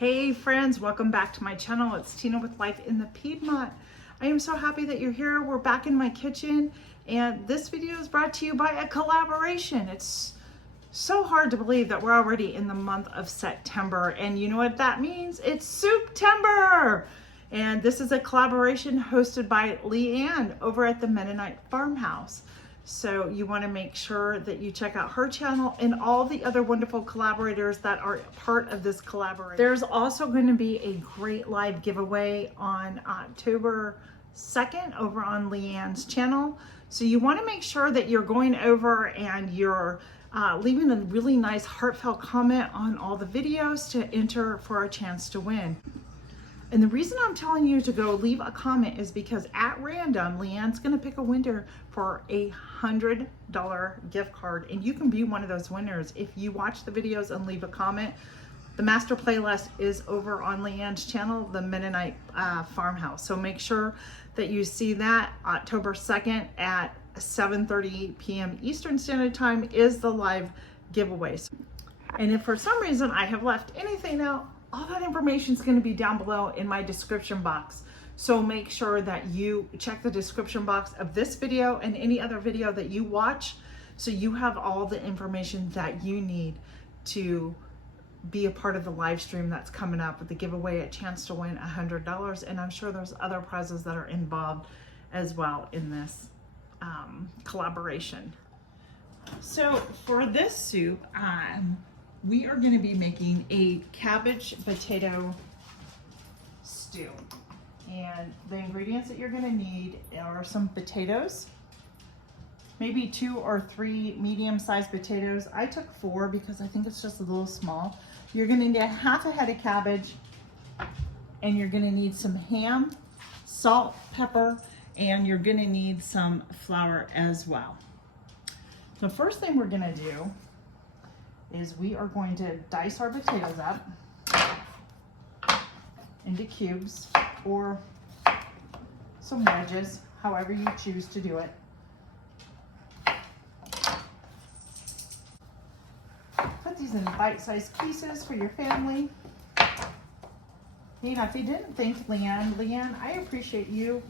Hey friends, welcome back to my channel. It's Tina with Life in the Piedmont. I am so happy that you're here. We're back in my kitchen, and this video is brought to you by a collaboration. It's so hard to believe that we're already in the month of September, and you know what that means? It's Soup-tember! And this is a collaboration hosted by Leanne over at the Mennonite Farmhouse. So you want to make sure that you check out her channel and all the other wonderful collaborators that are part of this collaboration. There's also going to be a great live giveaway on October 2nd over on Leanne's channel. So you want to make sure that you're going over and you're leaving a really nice heartfelt comment on all the videos to enter for a chance to win. And the reason I'm telling you to go leave a comment is because at random, Leanne's gonna pick a winner for a $100 gift card. And you can be one of those winners if you watch the videos and leave a comment. The master playlist is over on Leanne's channel, the Mennonite Farmhouse. So make sure that you see that. October 2nd at 7:30 p.m. Eastern Standard Time is the live giveaways. And if for some reason I have left anything out, all that information is going to be down below in my description box. So make sure that you check the description box of this video and any other video that you watch, so you have all the information that you need to be a part of the live stream that's coming up with the giveaway, a chance to win $100. And I'm sure there's other prizes that are involved as well in this collaboration. So for this soup, we are going to be making a cabbage potato stew. And the ingredients that you're going to need are some potatoes, maybe 2 or 3 medium-sized potatoes. I took 4 because I think it's just a little small. You're going to need half a head of cabbage, and you're going to need some ham, salt, pepper, and you're going to need some flour as well. The first thing we're going to do is we are going to dice our potatoes up into cubes or some wedges, however you choose to do it. Put these in bite-sized pieces for your family. You know, if you didn't thank Leanne, I appreciate you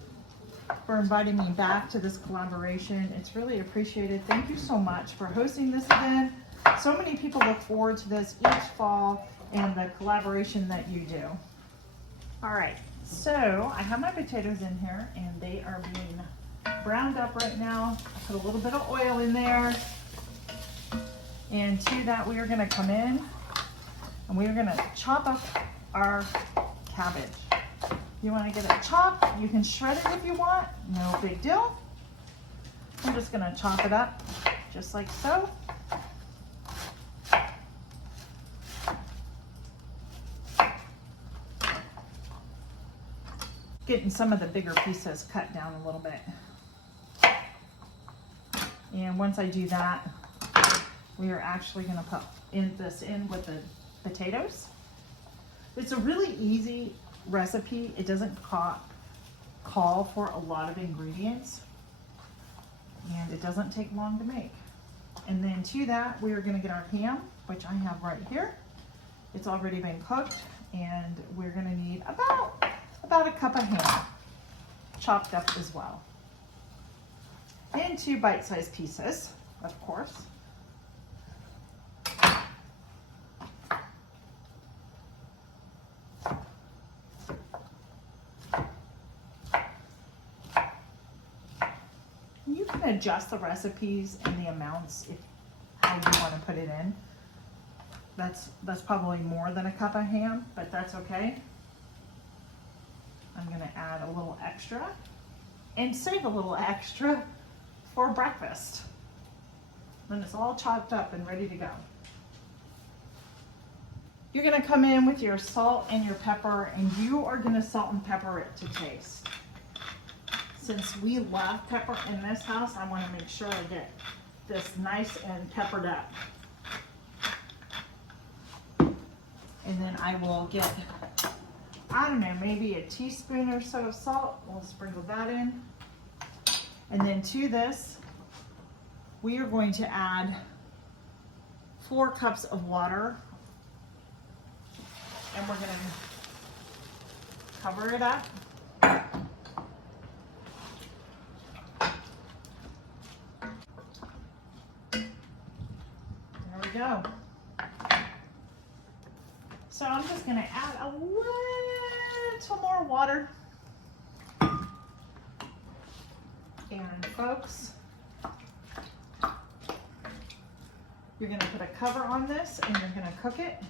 for inviting me back to this collaboration. It's really appreciated. Thank you so much for hosting this event. So many people look forward to this each fall and the collaboration that you do. All right, so I have my potatoes in here and they are being browned up right now. I put a little bit of oil in there. And to that, we are gonna come in and we are gonna chop up our cabbage. You wanna get it chopped, you can shred it if you want, no big deal. I'm just gonna chop it up just like so. Getting some of the bigger pieces cut down a little bit. And once I do that, we are actually going to put this in with the potatoes. It's a really easy recipe. It doesn't call for a lot of ingredients, and it doesn't take long to make. And then to that, we are going to get our ham, which I have right here. It's already been cooked, and we're going to need about a cup of ham, chopped up as well. Into bite-sized pieces, of course. You can adjust the recipes and the amounts how you want to put it in. That's probably more than a cup of ham, but that's okay. I'm going to add a little extra and save a little extra for breakfast when it's all chopped up and ready to go. You're going to come in with your salt and your pepper, and you are going to salt and pepper it to taste. Since we love pepper in this house, I want to make sure I get this nice and peppered up. And then I will get, I don't know, maybe a teaspoon or so of salt. We'll sprinkle that in. And then to this, we are going to add 4 cups of water. and we're gonna cover it up. There we go. So I'm just gonna add a little more water. And folks, you're gonna put a cover on this and you're gonna cook it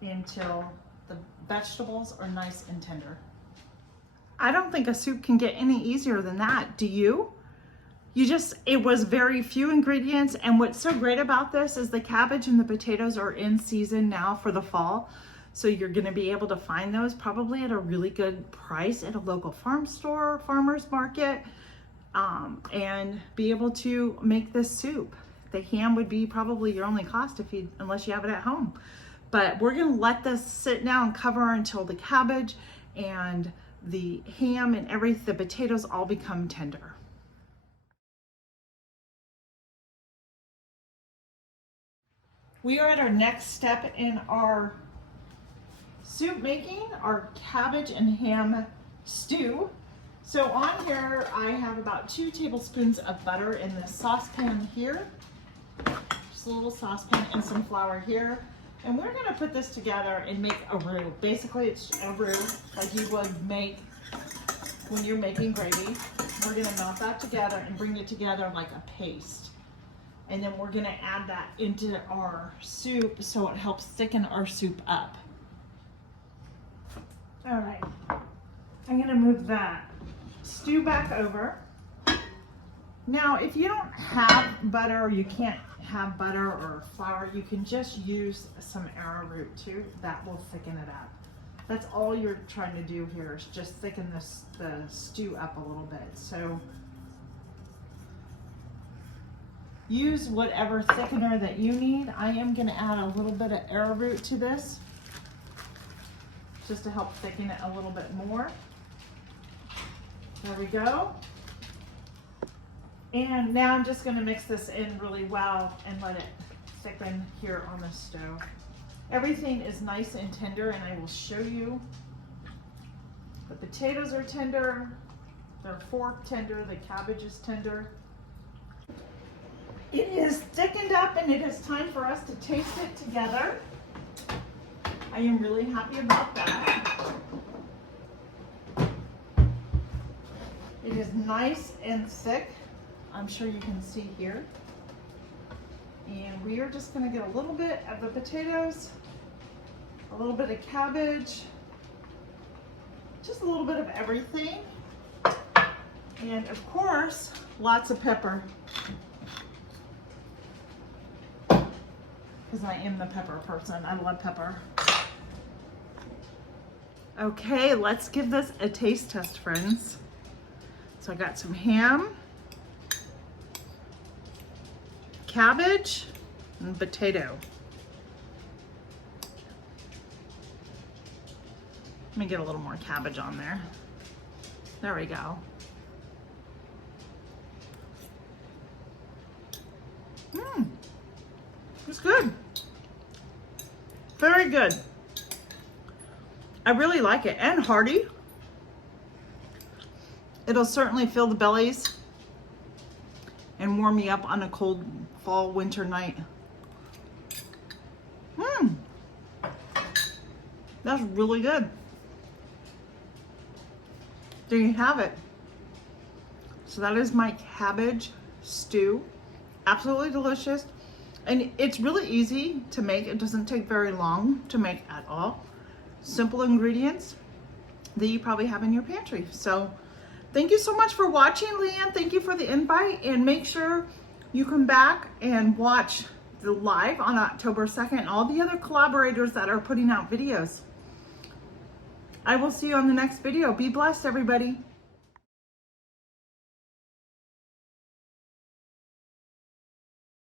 until the vegetables are nice and tender. I don't think a soup can get any easier than that, do you? It was very few ingredients, and what's so great about this is the cabbage and the potatoes are in season now for the fall. So you're gonna be able to find those probably at a really good price at a local farm store, farmer's market, and be able to make this soup. The ham would be probably your only cost unless you have it at home. But we're gonna let this sit now and cover until the cabbage and the ham and the potatoes all become tender. We are at our next step in our soup making, our cabbage and ham stew. So on here, I have about 2 tablespoons of butter in this saucepan here. Just a little saucepan and some flour here. And we're gonna put this together and make a roux. Basically, it's a roux like you would make when you're making gravy. We're gonna melt that together and bring it together like a paste. And then we're gonna add that into our soup so it helps thicken our soup up. All right, I'm gonna move that stew back over. Now, if you don't have butter or you can't have butter or flour, you can just use some arrowroot too. That will thicken it up. That's all you're trying to do here is just thicken the stew up a little bit. So use whatever thickener that you need. I am gonna add a little bit of arrowroot to this just to help thicken it a little bit more. There we go. And now I'm just gonna mix this in really well and let it thicken here on the stove. Everything is nice and tender, and I will show you. The potatoes are tender, they're fork tender, the cabbage is tender. It is thickened up and it is time for us to taste it together. I am really happy about that. It is nice and thick. I'm sure you can see here. And we are just gonna get a little bit of the potatoes, a little bit of cabbage, just a little bit of everything. And of course, lots of pepper. Because I am the pepper person. I love pepper. Okay, let's give this a taste test, friends. So I got some ham, cabbage, and potato. Let me get a little more cabbage on there. There we go. It's good. Very good. I really like it, and hearty. It'll certainly fill the bellies and warm me up on a cold fall winter night. That's really good. There you have it. So that is my cabbage stew. Absolutely delicious. And it's really easy to make. It doesn't take very long to make at all. Simple ingredients that you probably have in your pantry. So thank you so much for watching, Leanne. Thank you for the invite. And make sure you come back and watch the live on October 2nd and all the other collaborators that are putting out videos. I will see you on the next video. Be blessed, everybody.